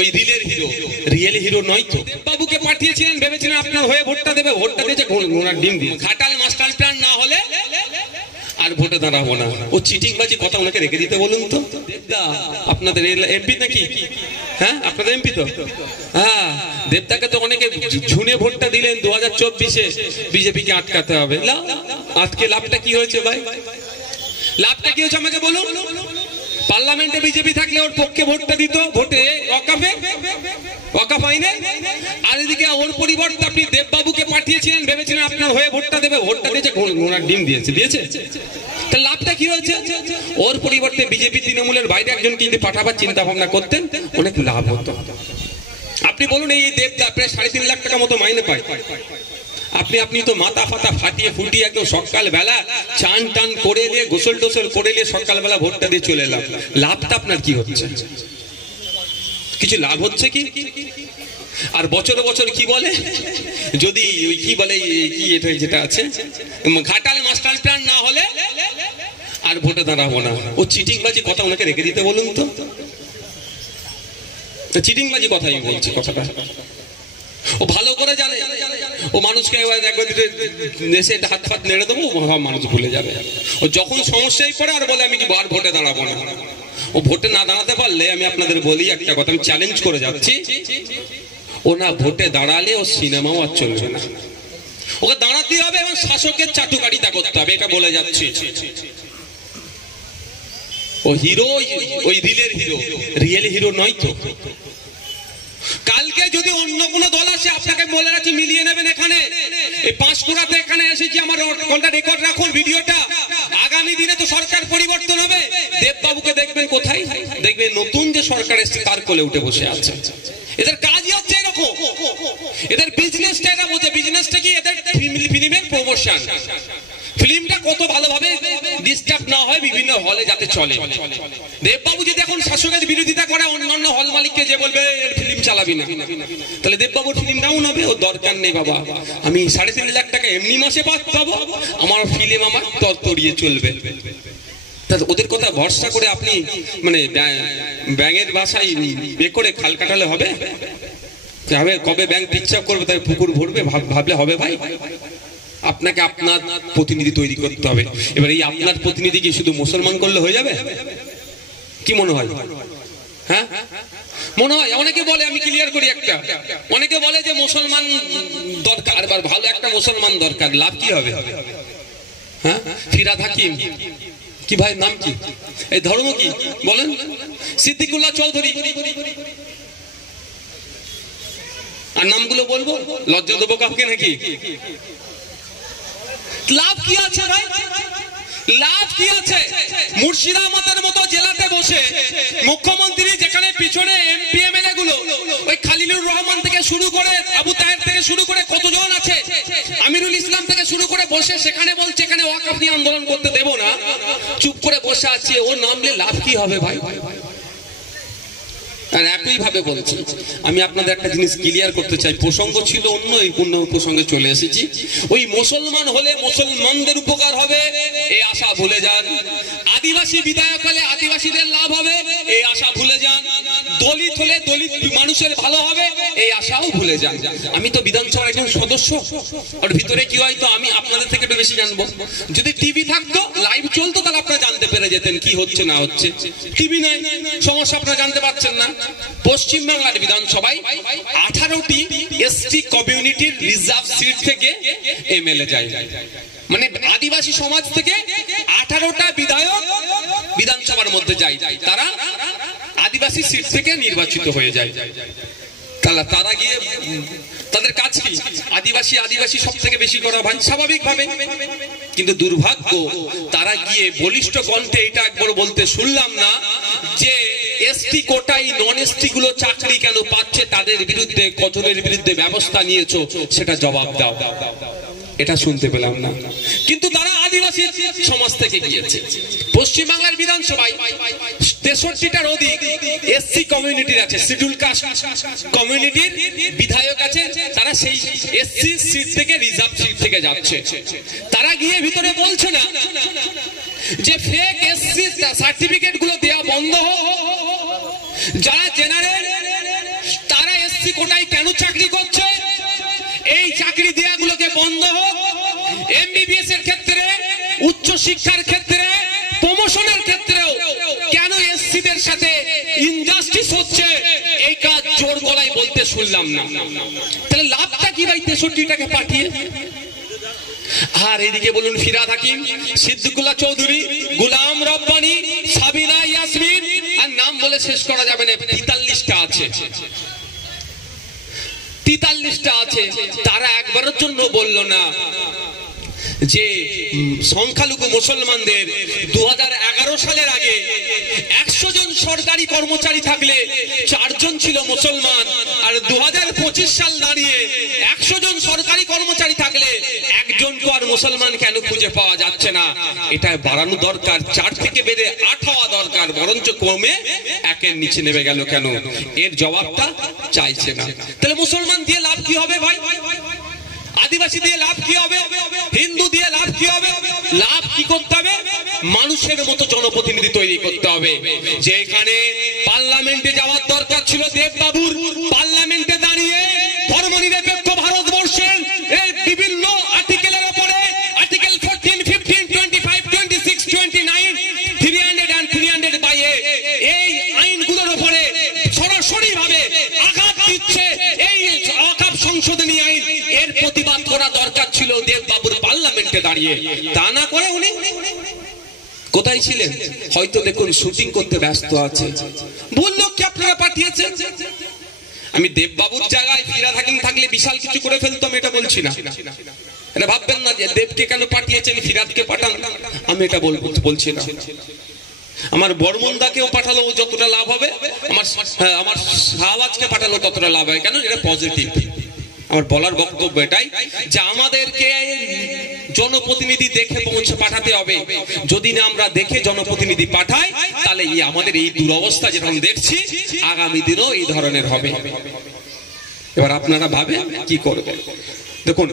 ওই রিলের hero, real hero নয় তো। বাবুকে পাঠিয়েছিলেন, ভেবেছিলেন আপনার হয়ে ভোটটা দেবে, ভোটটা দিয়েছে ঘোড়ার ডিম দিয়ে। ঘাটাল মাস্টার প্ল্যান না হলে আর ভোটে দাঁড়াবো না। ও চিটিংবাজি কথা ওনাকে রেখে দিতে বলুন তো। দেবদা আপনাদের এমপি নাকি? হ্যাঁ আপনাদের এমপি তো। হ্যাঁ দেবদাকে তো অনেকে ঝুনে ভোটটা দিলেন 2024-এ, বিজেপিকে আটকাতে হবে। আজকে লাভটা কি হয়েছে ভাই? লাভটা কি হয়েছে আমাকে বলুন। পার্লামেন্টে বিজেপি থাকলে ওর পক্ষে ভোটটা দিত, ভোটে ওয়াকাফ আইনে। আর এদিকে ওর পরিবর্তে আপনি দেববাবুকে পাঠিয়েছিলেন, ভেবেছিলেন আপনার হয়ে ভোটটা দেবে, ভোটটা দিয়েছে ঘোড়ার ডিম দিয়েছে। তাহলে লাভটা কি হয়েছে? ওর পরিবর্তে বিজেপি তৃণমূলের বাইরে একজনকে যদি পাঠাবার চিন্তা ভাবনা করতেন অনেক লাভ হতো। আপনি বলুন এই দেবদা প্রায় 3.5 লাখ টাকা মতো মাইনে পায়। আপনি তো মাথা ফাতা ফাটিয়ে ফুটিয়ে একদম সকালবেলা চান টান করে নিয়ে গোসল টোসল করে নিয়ে সকালবেলা ভোটটা দিয়ে চলে এলাম। লাভটা আপনার কি হচ্ছে? কিছু লাভ হচ্ছে কি? আর বছর বছর কি বলে, যদি ওই কি বলে কি এটা যেটা আছে ঘাটাল মাস্টার প্ল্যান না হলে আর ভোটে দাঁড়াবো না। ও চিটিংবাজি কথা ওনাকে রেখে দিতে বলুন তো। চিটিংবাজি কথাই বলছি কথাটা। ও ভালো করে জানে ও মানুষকে এসে হাত ফাত নেড়ে দেবো, মানুষ ভুলে যাবে। ও যখন সমস্যায় পড়ে আর বলে আমি কি বার ভোটে দাঁড়াবো না। ও ভোটে না দাঁড়াতে পারলে আমি আপনাদের বলি একটা কথা, আমি চ্যালেঞ্জ করে যাচ্ছি, ও না ভোটে দাঁড়ালে ও সিনেমাও আর চলবে না। ওকে দাঁড়াতে হবে এবং শাসকের চাটুকারিতা করতে হবে, এটা বলে যাচ্ছি। ও হিরো ওই রিলের হিরো, রিয়েল হিরো নয় তো। কালকে যদি অন্য কোন দল আসে আপনাকে বলে রাখছি মিলিয়ে নেবেন। এখানে এই পাঁশকুড়াতে এখানে এসেছি, আমার কোনটা রেকর্ড রাখুন ভিডিওটা। আগামী দিনে তো সরকার পরিবর্তন হবে, দেববাবুকে দেখবেন কোথায়? দেখবেন নতুন যে সরকার এসছে তার কোলে উঠে বসে আছে। এদের কাজই হচ্ছে এরকম, এদের বিজনেসটা এরা বোঝে। বিজনেসটা কি? এদের ফিল্মের প্রমোশন। ফিল্মটা কত ভালোভাবে ডিস্টার্ব না হয় বিভিন্ন হলে যাতে চলে। দেববাবু যদি এখন শাসকের বিরোধিতা করে অন্যান্য হল মালিককে যে বলবে ফিল্ম চালাবি না, তাহলে দেববাবুর ফিল্ম ডাউন হবে। ওর দরকার নেই বাবা, আমি 3.5 লাখ টাকা এমনি মাসে পাবো, আমার ফিল্ম আমার তরতরিয়ে চলবে। ওদের কথা ভরসা করে আপনি মানে ব্যাঙের বাসায় বে করে খাল কাটালে হবে? কবে ব্যাঙ পিচ্ছাপ করবে তার পুকুর ভরবে ভাবলে হবে ভাই? আপনাকে আপনার প্রতিনিধি তৈরি করতে হবে। এবার এই আপনার প্রতিনিধি কি শুধু মুসলমান করলে হয়ে যাবে? কি মনে হয়? হ্যাঁ মনে হয়? অনেকে বলে, আমি ক্লিয়ার করি একটা, অনেকে বলে যে মুসলমান দরকার, এবার ভালো একটা মুসলমান দরকার। লাভ কি হবে? হ্যাঁ ফিরাদ হাকিম কি ভাই নাম কি? এই ধর্ম কি বলেন? সিদ্দিকুল্লাহ চৌধুরী। আর নামগুলো বলবো? লজ্জা দেবো কাউকে নাকি? লাভ কি আছে ভাই? লাভ কি আছে? মুর্শিদাবাদের মতো জেলাতে বসে মুখ্যমন্ত্রী, যেখানে পিছনে এমপি এমএলএ গুলো ওই খালিলুর রহমান থেকে শুরু করে আবু তাহের থেকে শুরু করে কতজন আছে, আমিরুল ইসলাম থেকে শুরু করে বসে সেখানে বলছে এখানে ওয়াকফ নিয়ে আন্দোলন করতে দেব না, চুপ করে বসে আছে। ও নামলে লাভ কি হবে ভাই? আর একই ভাবে বলছি, আমি আপনাদের একটা জিনিস ক্লিয়ার করতে চাই। প্রসঙ্গ ছিল অন্য, এই পূর্ণ প্রসঙ্গে চলে এসেছি। ওই মুসলমান হলে মুসলমানদের উপকার হবে এই আশা ভুলে যান। আদিবাসী বিধায়ক হলে আদিবাসীদের লাভ হবে এই আশা ভুলে যান। দলিত হলে দলিত মানুষের ভালো হবে এই আশাও ভুলে যান। আমি তো বিধানসভার একজন সদস্য, আর ভিতরে কি হয়তো আমি আপনাদের থেকে একটু বেশি জানবো। যদি টিভি থাকতো, লাইভ চলতো, তাহলে আপনারা জানতে পেরে যেতেন কি হচ্ছে না হচ্ছে। টিভি নাই, সমস্যা আপনারা জানতে পারছেন না। পশ্চিমবাংলার বিধানসভায় 18টি এসটি কমিউনিটির রিজার্ভ সিট থেকে এমএলএ যায়, মানে আদিবাসী সমাজ থেকে 18টা বিধায়ক বিধানসভার মধ্যে যায়, তারা আদিবাসী সিট থেকে নির্বাচিত হয়ে যায়। তারা গিয়ে তাদের কাজ কি? আদিবাসী সব থেকে বেশি করা ভাই, স্বাভাবিক ভাবে। কিন্তু দুর্ভাগ্য, তারা গিয়ে বলিষ্ঠ কণ্ঠে এটা একবার বলতে শুনলাম না যে এসটি কোটাই নন এসটি গুলো চাকরি কেন পাচ্ছে, তাদের বিরুদ্ধে কঠোরের বিরুদ্ধে ব্যবস্থা নিয়েছো, সেটা জবাব দাও। এটা শুনতে পেলাম না। কিন্তু তারা আদিবাসী সমাজ থেকে গিয়েছে। পশ্চিমবাংলার বিধানসভায় 63টার অধিক এসসি কমিউনিটির আছে, শিডিউল কাস্ট কমিউনিটির বিধায়ক আছে, তারা সেই এসসি সিট থেকে রিজার্ভ সিট থেকে যাচ্ছে। তারা গিয়ে ভিতরে বলছে না যে ফেক এসসি সার্টিফিকেট গুলো দেওয়া বন্ধ হোক, যারা জেনারেল এসসি কোটায় কেন চাকরি করছে, এই চাকরি দেওয়াগুলোকে বন্ধ হোক। এমবিবিএস এর ক্ষেত্রে, উচ্চ শিক্ষার ক্ষেত্রে, প্রমোশনের ক্ষেত্রেও কেন এসসিদের সাথে ইনজাস্টিস হচ্ছে, এই কাজ জোর গলায় বলতে শুনলাম না। তাহলে লাভটা কি ভাই 63টাকে পাঠিয়ে? আর এদিকে বলুন ফিরহাদ হাকিম, সিদ্দিকুল্লাহ চৌধুরী, গোলাম রব্বানী, সাবিনা ইয়াসমিন, আর নাম বলে শেষ করা যাবে না, 43টা আছে, 43টা আছে। তারা একবারের জন্য বলল না যে সংখ্যালঘু মুসলমানদের 2011 সালের আগে 100 জন সরকারি কর্মচারী থাকলে 4 জন ছিল মুসলমান, আর 2025 সাল দাঁড়িয়ে 100 জন সরকারি কর্মচারী থাকলে একজনকে আর মুসলমান কেন খুঁজে পাওয়া যাচ্ছে না? এটা বাড়ানো দরকার, 4 থেকে বেড়ে 8 হওয়া দরকার, বরঞ্চ কমে 1-এর নিচে নেমে গেল কেন? এর জবাবটা চাইছে না। তাহলে মুসলমান দিয়ে লাভ কি হবে ভাই? আদিবাসী দিয়ে লাভ কি হবে? হিন্দু দিয়ে লাভ কি হবে? লাভ কি করতে হবে? মানুষের মতো জনপ্রতিনিধি তৈরি করতে হবে। যেখানে পার্লামেন্টে যাওয়ার দরকার ছিল দেববাবুর, পার্লামেন্টে দাঁড়িয়ে ধর্মনিরপেক্ষ ভারতবর্ষের এই বিভিন্ন আর্টিকেলের উপরে, আর্টিকেল 14, 15, 25, 26, 29, 300 and 300 বাইয়ে এই আইনগুলোর উপরে সরাসরি ভাবে আঘাত দিচ্ছে এই অকাপ সংশোধনী আইন। এর প্রতিবাদ করা দরকার ছিল দেববাবুর পার্লামেন্টে দাঁড়িয়ে, তা না করে উনি কোথায় ছিলেন? হয়তো দেখুন শুটিং করতে ব্যস্ত আছে। বললো কি আপনারা পাঠিয়েছেন? আমি দেববাবুর জায়গায় ফিরহাদ হাকিম থাকলে বিশাল কিছু করে ফেলতাম, এটা বলছি না। এটা ভাববেন না যে দেবকে কেন পাঠিয়েছেন, ফিরহাদকে পাঠান, আমি এটা বলছি না। আমার বর্মনদাকেও পাঠালো যতটা লাভ হবে, আমার শাহবাজকে পাঠালো ততটা লাভ হয়। কেন? এটা পজিটিভ। আমার বলার বক্তব্য এটাই যে আমাদেরকে জনপ্রতিনিধি দেখে পৌঁছে পাঠাতে হবে। যদি না আমরা দেখে জনপ্রতিনিধি পাঠাই, তাহলে আমাদের এই দুরবস্থা যেরকম দেখছি আগামী দিনও এই ধরনের হবে। এবার আপনারা ভাবেন কি করবেন। দেখুন